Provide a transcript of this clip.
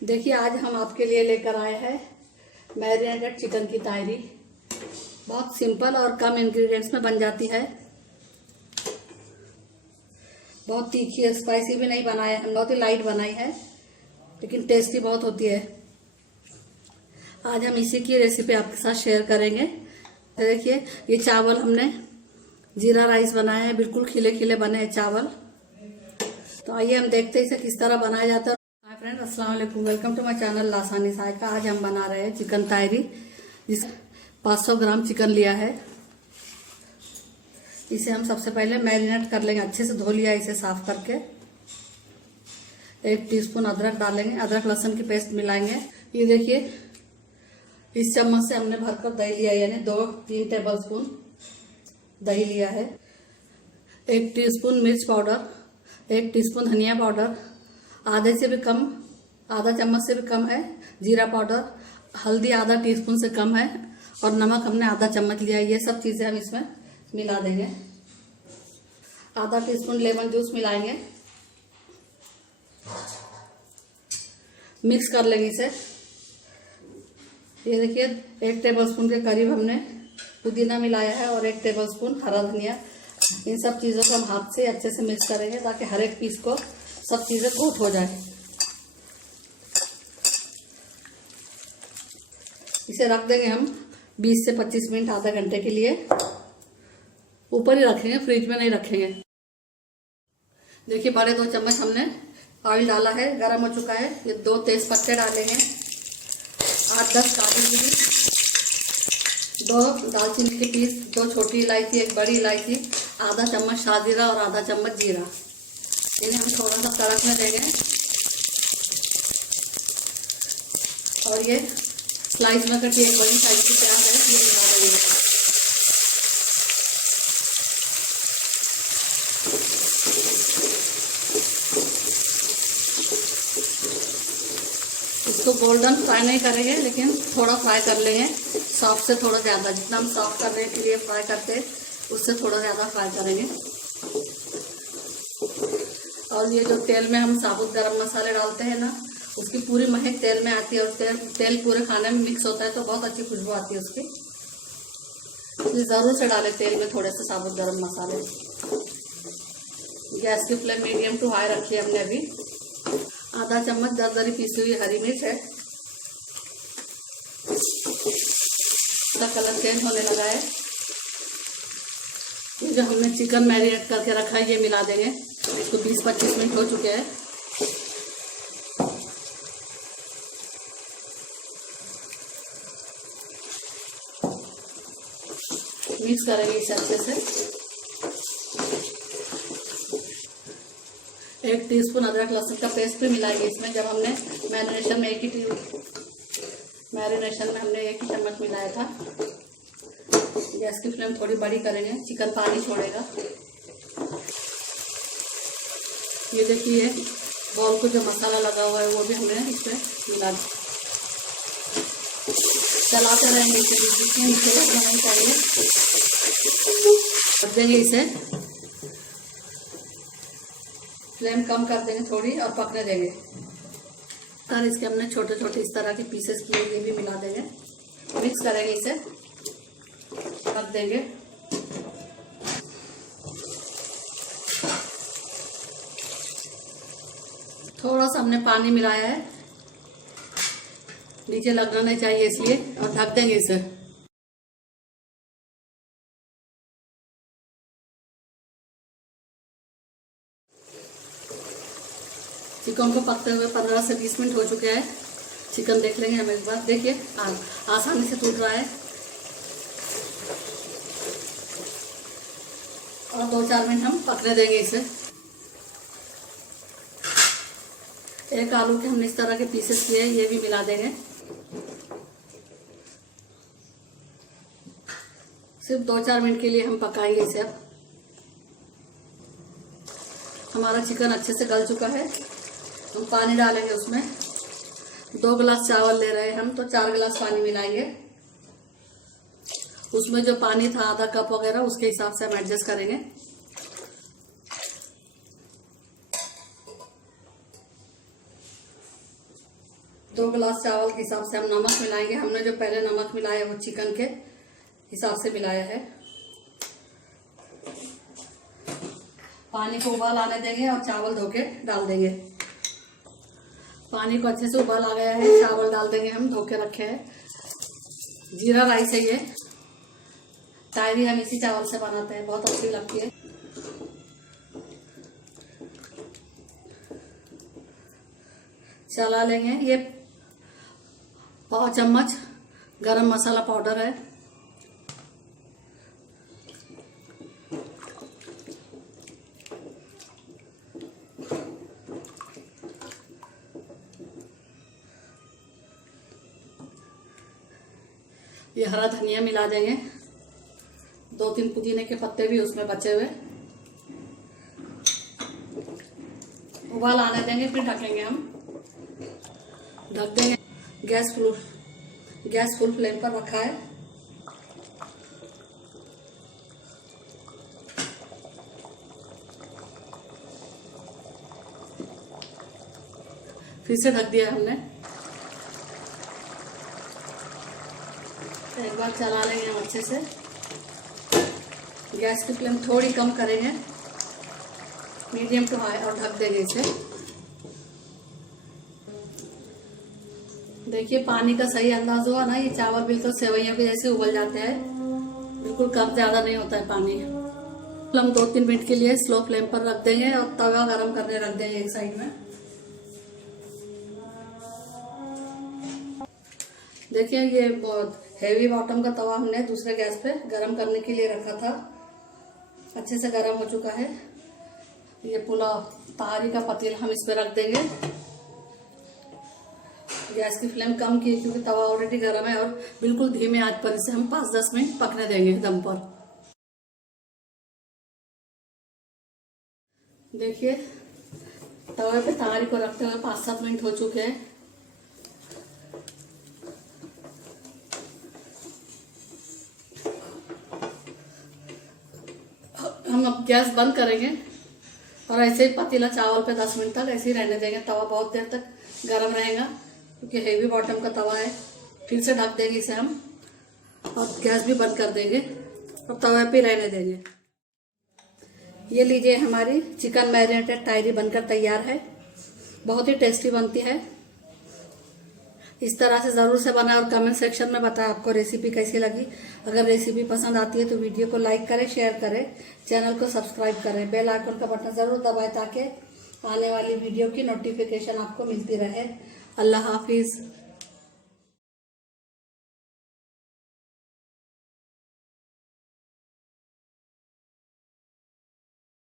देखिए आज हम आपके लिए लेकर आए हैं मैरिनेटेड चिकन की तायरी। बहुत सिंपल और कम इंग्रेडिएंट्स में बन जाती है। बहुत तीखी है, स्पाइसी भी नहीं बनाया है, बहुत ही लाइट बनाई है, लेकिन टेस्टी बहुत होती है। आज हम इसी की रेसिपी आपके साथ शेयर करेंगे। देखिए ये चावल हमने जीरा राइस बनाया है, बिल्कुल खिले खिले बने हैं चावल। तो आइए हम देखते हैं इसे किस तरह बनाया जाता है। हाय फ्रेंड, अस्सलाम वालेकुम, welcome to my channel Lasani Saika. आज हम बना रहे हैं चिकन तायरी। जिस 500 ग्राम चिकन लिया है, इसे हम सबसे पहले मैरिनेट कर लेंगे। अच्छे से धो लिया इसे साफ करके। 1 टीस्पून अदरक डालेंगे, अदरक लहसुन की पेस्ट मिलाएंगे। ये देखिए इस चम्मच से हमने भरकर दही लिया, यानी 2-3 टेबल स्पून दही लिया है। 1 टीस्पून मिर्च पाउडर, 1 टीस्पून धनिया पाउडर, आधे से भी कम, आधा चम्मच से भी कम है जीरा पाउडर, हल्दी आधा टीस्पून से कम है, और नमक हमने आधा चम्मच लिया है। ये सब चीज़ें हम इसमें मिला देंगे। आधा टीस्पून लेमन जूस मिलाएंगे, मिक्स कर लेंगे इसे। ये देखिए 1 टेबलस्पून के करीब हमने पुदीना मिलाया है और 1 टेबलस्पून हरा धनिया। इन सब चीज़ों को हम हाथ से अच्छे से मिक्स करेंगे ताकि हर एक पीस को सब चीज़ें कोट हो जाए। इसे रख देंगे हम 20 से 25 मिनट, आधा घंटे के लिए। ऊपर ही रखेंगे, फ्रिज में नहीं रखेंगे। देखिए बड़े 2 चम्मच हमने ऑयल डाला है, गरम हो चुका है। ये 2 तेज पत्ते डालेंगे, 8-10 काजू गिरी, 2 दालचीनी के पीस, 2 छोटी इलायची, 1 बड़ी इलायची, आधा चम्मच साजीरा और आधा चम्मच जीरा। इन्हें हम थोड़ा सा तड़कने देंगे। और ये स्लाइस में कटी 1 बड़ी साइज की प्याज है, ये मिला देंगे। इसको गोल्डन फ्राई नहीं करेंगे, लेकिन थोड़ा फ्राई कर लेंगे, सॉफ्ट से थोड़ा ज़्यादा। जितना हम सॉफ्ट करने के लिए फ्राई करते हैं उससे थोड़ा ज़्यादा फ्राई करेंगे। और ये जो तेल में हम साबुत गरम मसाले डालते हैं ना, उसकी पूरी महक तेल में आती है, और तेल पूरे खाने में मिक्स होता है तो बहुत अच्छी खुशबू आती है उसकी। इसलिए ज़रूर से डालें तेल में थोड़े से साबुत गरम मसाले। गैस की फ्लेम मीडियम टू हाई रखी है हमने अभी। आधा चम्मच दरदरी पीसी हुई हरी मिर्च है, इसका कलर चेंज होने लगा है। ये जो हमने चिकन मैरिनेट करके रखा है ये मिला देंगे। इसको 20-25 मिनट हो चुके हैं। मिक्स करेंगे इसे अच्छे से। 1 टीस्पून अदरक लहसुन का पेस्ट भी मिलाएंगे इसमें। जब हमने मैरिनेशन में हमने 1 ही चम्मच मिलाया था। गैस की फ्लेम थोड़ी बड़ी करेंगे, चिकन पानी छोड़ेगा। ये देखिए बॉल को जो मसाला लगा हुआ है वो भी हमने इसमें मिला दिया। चलाते रहेंगे इसे, बीच में नीचे रखना नहीं चाहिए। कर देंगे इसे, फ्लेम कम कर देंगे थोड़ी और पकने देंगे। और इसके हमने छोटे छोटे इस तरह के पीसेस किए, ये भी मिला देंगे। मिक्स करेंगे इसे, रख देंगे। थोड़ा सा हमने पानी मिलाया है, नीचे लगना नहीं चाहिए इसलिए, और ढक देंगे इसे। चिकन को पकते हुए 15 से 20 मिनट हो चुके हैं। चिकन देख लेंगे हम एक बार। देखिए आसानी से टूट रहा है। और 2-4 मिनट हम पकने देंगे इसे। 1 आलू के हमने इस तरह के पीसेस किए, ये भी मिला देंगे। सिर्फ 2-4 मिनट के लिए हम पकाएंगे इसे। अब हमारा चिकन अच्छे से गल चुका है। हम पानी डालेंगे उसमें। 2 गिलास चावल ले रहे हैं हम, तो 4 गिलास पानी मिलाएंगे। उसमें जो पानी था आधा कप वगैरह, उसके हिसाब से हम एडजस्ट करेंगे। 2 गिलास चावल के हिसाब से हम नमक मिलाएंगे। हमने जो पहले नमक मिलाया वो चिकन के हिसाब से मिलाया है। पानी को उबाल आने देंगे और चावल धो के डाल देंगे। पानी को अच्छे से उबाल आ गया है, चावल डाल देंगे हम धो के रखे हैं। जीरा राइस है ये, तायरी हम इसी चावल से बनाते हैं, बहुत अच्छी लगती है। चला लेंगे। ये 1 चम्मच गरम मसाला पाउडर है। ये हरा धनिया मिला देंगे। 2-3 पुदीने के पत्ते भी उसमें बचे हुए। उबाल आने देंगे, फिर ढकेंगे हम। ढक देंगे। गैस फुल फ्लेम पर रखा है। फिर से ढक दिया हमने। एक बार चला लेंगे हम अच्छे से। गैस की फ्लेम थोड़ी कम करेंगे, मीडियम टू हाई, और ढक देंगे इसे। देखिए पानी का सही अंदाज हुआ ना, ये चावल बिल्कुल सेवइयों के जैसे उबल जाते हैं, बिल्कुल कम ज्यादा नहीं होता है पानी। हम 2-3 मिनट के लिए स्लो फ्लेम पर रख देंगे और तवा गरम करने रख देंगे एक साइड में। देखिए ये बहुत हेवी बॉटम का तवा हमने दूसरे गैस पे गरम करने के लिए रखा था, अच्छे से गरम हो चुका है। ये पुलाव तारी का पतीला हम इस पे रख देंगे। गैस की फ्लेम कम की क्योंकि तवा ऑलरेडी गर्म है, और बिल्कुल धीमे आंच पर इसे हम 5-10 मिनट पकने देंगे दम पर। देखिए तवे पे तारी को रखते हुए 5-7 मिनट हो चुके हैं। हम अब गैस बंद करेंगे और ऐसे ही पतीला चावल पे 10 मिनट तक ऐसे ही रहने देंगे। तवा बहुत देर तक गर्म रहेगा क्योंकि हेवी बॉटम का तवा है। फिर से ढक देंगे इसे हम और गैस भी बंद कर देंगे और तवे पे रहने देंगे। ये लीजिए हमारी चिकन मैरिनेटेड तायरी बनकर तैयार है। बहुत ही टेस्टी बनती है। इस तरह से ज़रूर से बनाएं और कमेंट सेक्शन में बताएं आपको रेसिपी कैसी लगी। अगर रेसिपी पसंद आती है तो वीडियो को लाइक करें, शेयर करें, चैनल को सब्सक्राइब करें, बेल आइकन का बटन ज़रूर दबाएं ताकि आने वाली वीडियो की नोटिफिकेशन आपको मिलती रहे। अल्लाह हाफिज़।